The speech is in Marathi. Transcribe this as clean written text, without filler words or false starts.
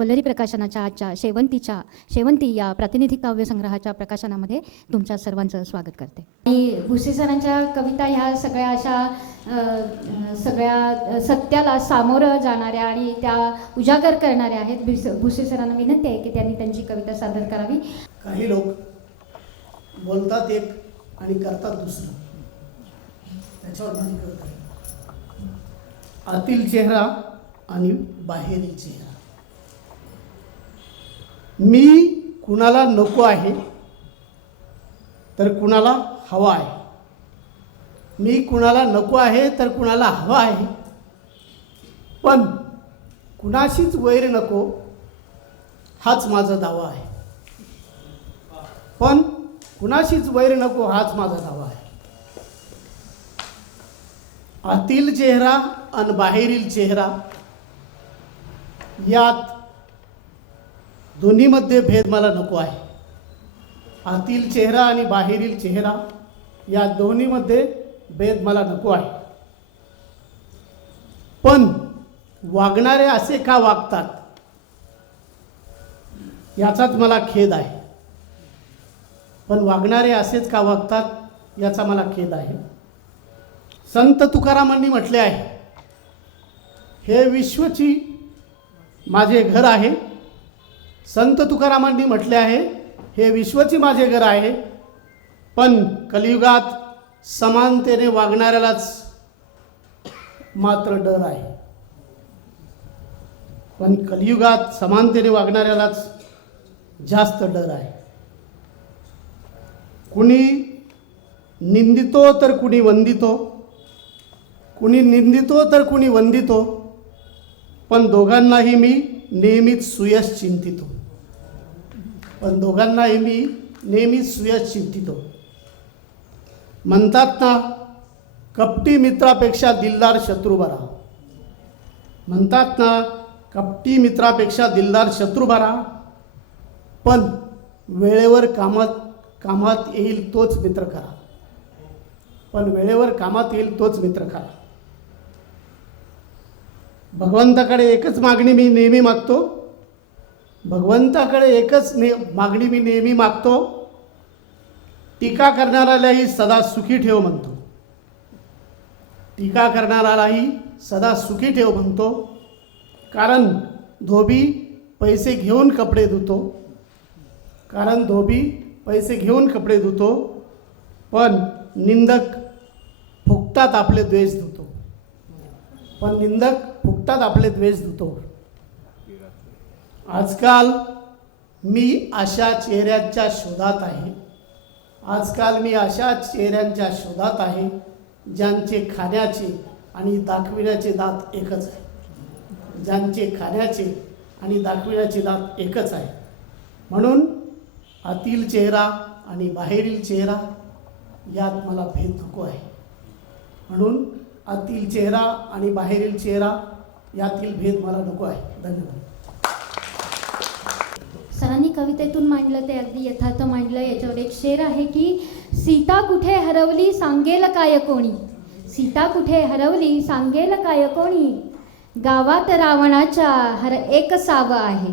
वल्लरी प्रकाशनाच्या आजच्या शेवंती या प्रातिनिधिक काव्यसंग्रहाच्या प्रकाशनामध्ये तुमच्या सर्वांचं स्वागत करते. आणि भुसे सरांच्या कविता ह्या सगळ्या अशा सगळ्या सत्याला सामोरं जाणाऱ्या आणि त्या उजागर करणाऱ्या आहेत. भुसे सरांना विनंती आहे की त्यांनी त्यांची कविता सादर करावी. काही लोक बोलतात एक आणि करतात दुसरं, त्याच्यावर माझी कविता आहे. आतील चेहरा आणि बाहेरील चेहरा. मी कुणाला नको आहे तर कुणाला हवा आहे. मी कुणाला नको आहे तर कुणाला हवा आहे. पण कुणाशीच वैर नको हाच माझा दावा आहे. पण कुणाशीच वैर नको हाच माझा दावा आहे. आतील चेहरा आणि बाहेरील चेहरा यात दोन्हीमध्ये भेद मला नको आहे. आतील चेहरा आणि बाहेरील चेहरा या दोन्हीमध्ये भेद मला नको आहे. पण वागणारे असे का वागतात याचाच मला खेद आहे. पण वागणारे असेच का वागतात याचा मला खेद आहे. संत तुकारामांनी म्हटले आहे, हे विश्वची माझे घर आहे. संत तुकारामांनी म्हटले आहे, हे विश्वची माझे घर आहे. पण कलियुगात समानतेने वागणाऱ्यालाच मात्र डर आहे. पण कलियुगात समानतेने वागणाऱ्यालाच जास्त डर आहे. कुणी निंदितो तर कुणी वंदितो, कुणी निंदितो तर कुणी वंदितो. पण दोघांनाही मी नेहमीच सुयश चिंतितो. पण दोघांनाही मी नेहमीच सुयश चिंतितो. म्हणतात ना, कपटी मित्रापेक्षा दिलदार शत्रू बरा. म्हणतात ना, कपटी मित्रापेक्षा दिलदार शत्रू बरा. पण वेळेवर कामात येईल तोच मित्र करा. पण वेळेवर कामात येईल तोच मित्र करा. भगवंताकडे एकच मागणी मी नेहमी मागतो. भगवंताकडे एकच मागणी मी नेहमी मागतो. टीका करणाऱ्यालाही सदा सुखी ठेव म्हणतो. टीका करणाऱ्यालाही सदा सुखी ठेव म्हणतो. कारण धोबी पैसे घेऊन कपडे धुतो. कारण धोबी पैसे घेऊन कपडे धुतो. पण निंदक फुकटात आपले द्वेष धुतो. पण निंदक फुकटात आपले द्वेष धुतो. आजकाल मी अशा चेहऱ्यांच्या शोधात आहे. आजकाल मी अशा चेहऱ्यांच्या शोधात आहे ज्यांचे खाण्याचे आणि दाखविण्याचे दात एकच आहे. ज्यांचे खाण्याचे आणि दाखविण्याचे दात एकच आहे. म्हणून आतील चेहरा आणि बाहेरील चेहरा यात मला भेद नको आहे. म्हणून आतील चेहरा आणि बाहेरील चेहरा यातील भेद मला नको आहे. धन्यवाद. सरांनी कवितेतून मांडलं ते अगदी यथार्थ मांडलं. याच्यावर एक शेर आहे की सीता कुठे हरवली सांगेल काय कोणी. सीता कुठे हरवली सांगेल काय कोणी. गावात रावणाच्या हर एक सावं आहे.